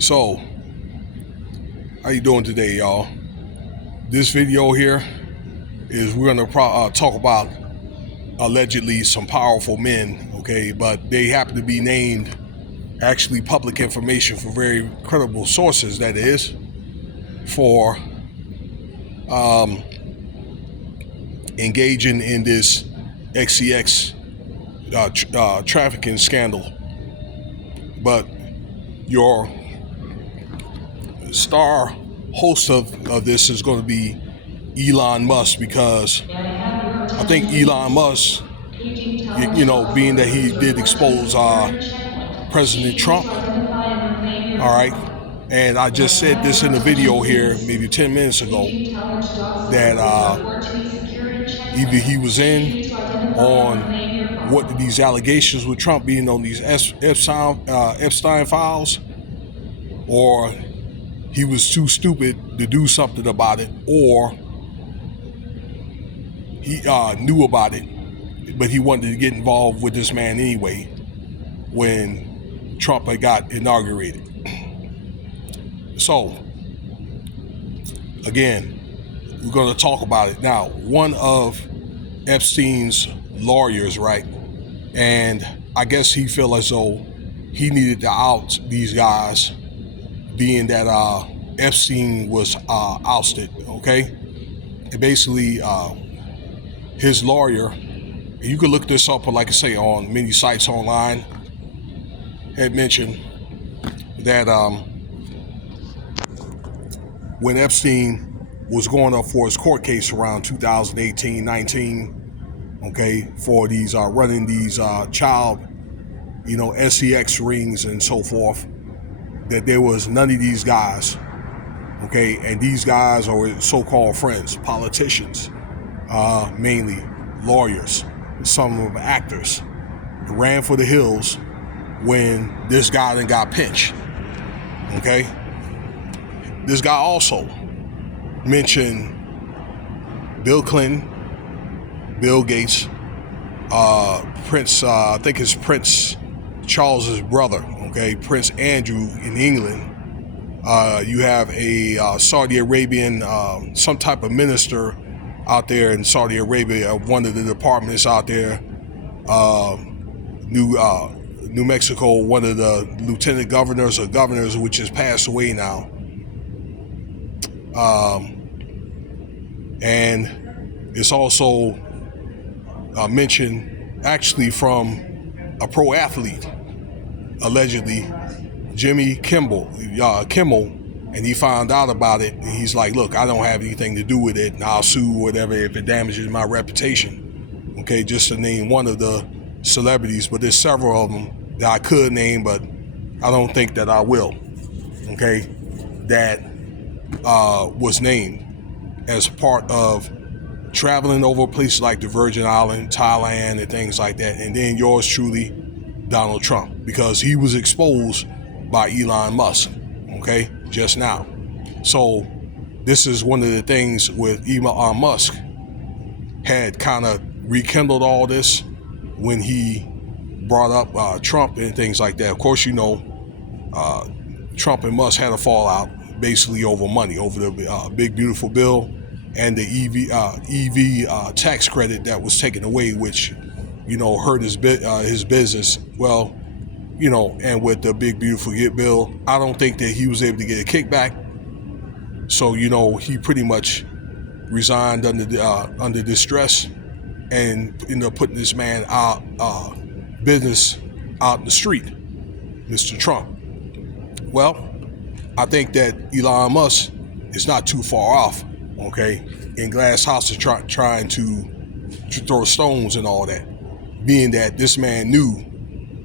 So, how you doing today, y'all? This video here is we're gonna talk about allegedly some powerful men, okay? But they happen to be named actually public information for very credible sources, that is, for engaging in this XCX trafficking scandal. But your star host of this is going to be Elon Musk, because I think Elon Musk, being that he did expose President Trump, all right, and I just said this in a video here maybe 10 minutes ago, that either he was in on what these allegations with Trump being on these Epstein files, or he was too stupid to do something about it, or he knew about it, but he wanted to get involved with this man anyway when Trump had got inaugurated. So, again, we're going to talk about it. Now, one of Epstein's lawyers, right, and I guess he felt as though he needed to out these guys, being that Epstein was ousted, okay? And basically, his lawyer, you can look this up, like I say, on many sites online, had mentioned that when Epstein was going up for his court case around 2018-19, okay, for these running these child, SEX rings and so forth, that there was none of these guys, okay, and these guys are so-called friends, politicians, mainly lawyers, some of them actors, ran for the hills when this guy then got pinched, okay? This guy also mentioned Bill Clinton, Bill Gates, Prince, I think it's Prince Charles's brother, okay, Prince Andrew in England. You have a Saudi Arabian, some type of minister out there in Saudi Arabia, one of the departments out there, New Mexico, one of the lieutenant governors or governors, which has passed away now. And it's also mentioned actually from a pro athlete, allegedly Jimmy Kimmel, and he found out about it, and he's like, look, I don't have anything to do with it, and I'll sue whatever if it damages my reputation, okay, just to name one of the celebrities, but there's several of them that I could name, but I don't think that I will, okay, that was named as part of traveling over places like the Virgin Islands, Thailand, and things like that, and then yours truly, Donald Trump, because he was exposed by Elon Musk, okay, just now. So this is one of the things with Elon Musk had kind of rekindled all this when he brought up Trump and things like that. Of course, Trump and Musk had a fallout basically over money, over the big beautiful bill and the EV tax credit that was taken away, which hurt his business. Well, and with the big beautiful bill, I don't think that he was able to get a kickback. So he pretty much resigned under distress and ended up putting this man out business out in the street, Mr. Trump. Well, I think that Elon Musk is not too far off, okay, in glass houses trying to throw stones and all that, being that this man knew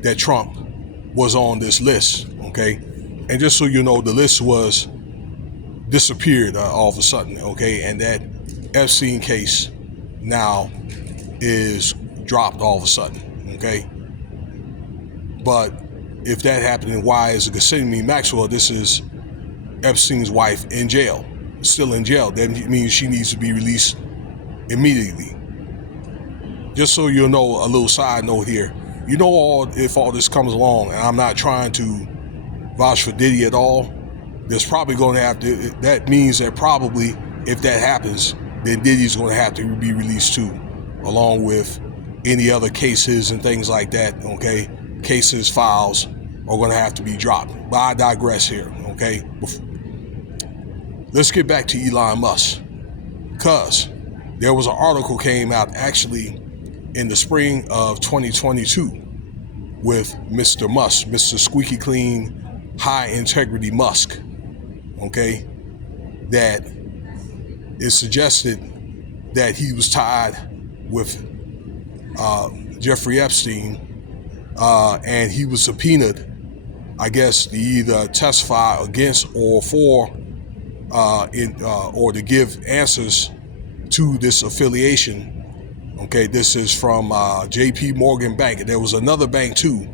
that Trump was on this list, okay? And just so you know, the list was disappeared all of a sudden, okay? And that Epstein case now is dropped all of a sudden, okay? But if that happened, then why is Ghislaine Maxwell, this is Epstein's wife, in jail, still in jail? That means she needs to be released immediately. Just so you know, a little side note here, if all this comes along, and I'm not trying to vouch for Diddy at all, there's probably going to have to, that means that probably if that happens, then Diddy's going to have to be released too, along with any other cases and things like that, okay? Cases, files are going to have to be dropped. But I digress here, okay? Let's get back to Elon Musk, because there was an article came out actually in the spring of 2022 with Mr. Musk, Mr. Squeaky Clean, High Integrity Musk, okay, that it suggested that he was tied with Jeffrey Epstein, and he was subpoenaed, I guess, to either testify against or for, or to give answers to this affiliation. Okay, this is from J.P. Morgan Bank. And there was another bank too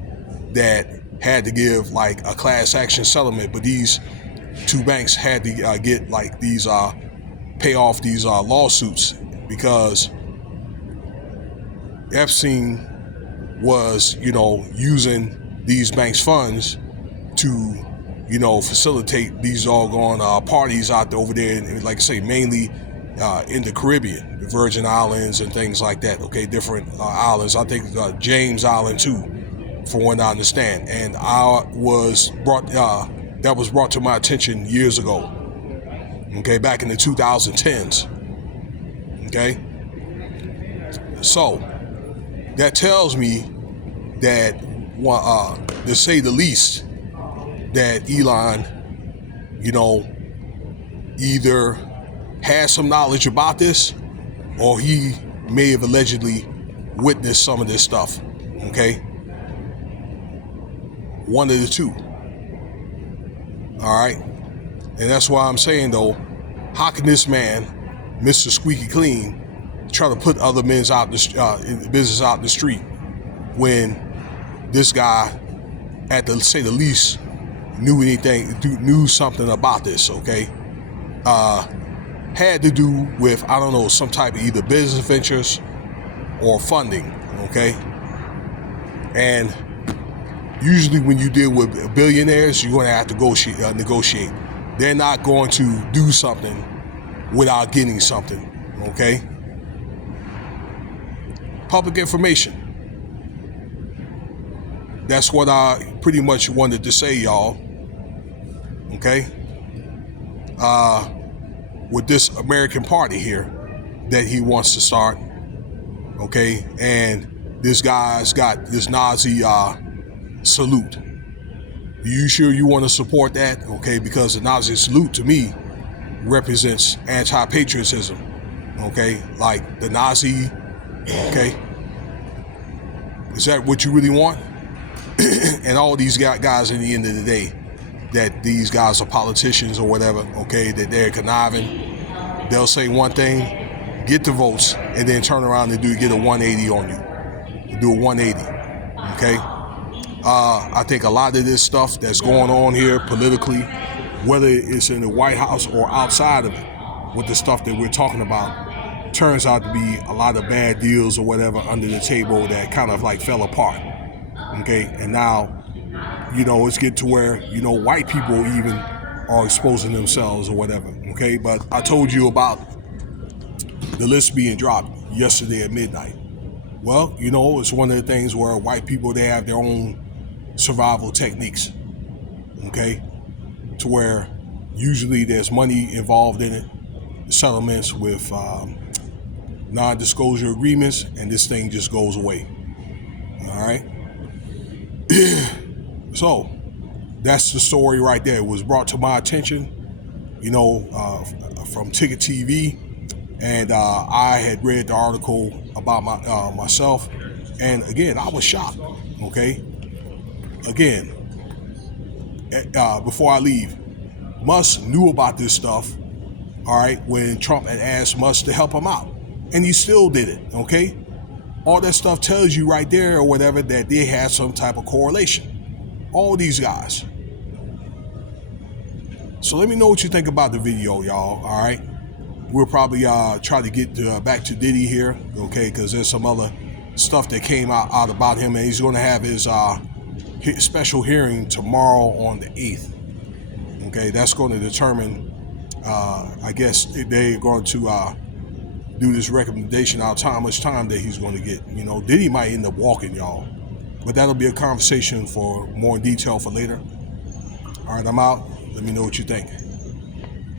that had to give like a class action settlement, but these two banks had to get like these pay off these lawsuits because Epstein was, using these banks' funds to, facilitate these doggone parties out there over there, and like I say, mainly in the Caribbean, the Virgin Islands and things like that. Okay, different islands. I think James Island too, from what I understand. And that was brought to my attention years ago. Okay, back in the 2010s. Okay, so that tells me that, to say the least, that Elon, either has some knowledge about this, or he may have allegedly witnessed some of this stuff, okay? One of the two, all right? And that's why I'm saying, though, how can this man, Mr. Squeaky Clean, try to put other men's out in business out in the street when this guy, at the say the least, knew something about this, okay? Had to do with, I don't know, some type of either business ventures or funding, okay? And usually when you deal with billionaires, you're going to have to negotiate. They're not going to do something without getting something, okay? Public information. That's what I pretty much wanted to say, y'all, okay? With this American party here that he wants to start, okay? And this guy's got this Nazi salute. Are you sure you want to support that? Okay, because the Nazi salute to me represents anti-patriotism, okay? Like the Nazi, okay? Is that what you really want? And all these guys, at the end of the day, that these guys are politicians or whatever, okay, that they're conniving. They'll say one thing, get the votes, and then turn around and get a 180 on you. Do a 180, okay? I think a lot of this stuff that's going on here politically, whether it's in the White House or outside of it, with the stuff that we're talking about, turns out to be a lot of bad deals or whatever under the table that kind of like fell apart, okay? And now, it's getting to where, white people even are exposing themselves or whatever, okay? But I told you about the list being dropped yesterday at midnight. Well, it's one of the things where white people, they have their own survival techniques, okay? To where usually there's money involved in it, settlements with non-disclosure agreements, and this thing just goes away, all right? So that's the story right there. It was brought to my attention, from Ticket TV, and I had read the article about myself, and again, I was shocked, okay? Again, before I leave, Musk knew about this stuff, all right, when Trump had asked Musk to help him out, and he still did it, okay? All that stuff tells you right there or whatever that they had some type of correlation. All these guys. So let me know what you think about the video, y'all, all right? We'll probably try to get back to Diddy here, okay, because there's some other stuff that came out about him, and he's going to have his special hearing tomorrow on the 8th. Okay, that's going to determine. I guess they're going to do this recommendation out how much time that he's going to get. Diddy might end up walking, y'all. But that'll be a conversation for more detail for later. All right, I'm out. Let me know what you think.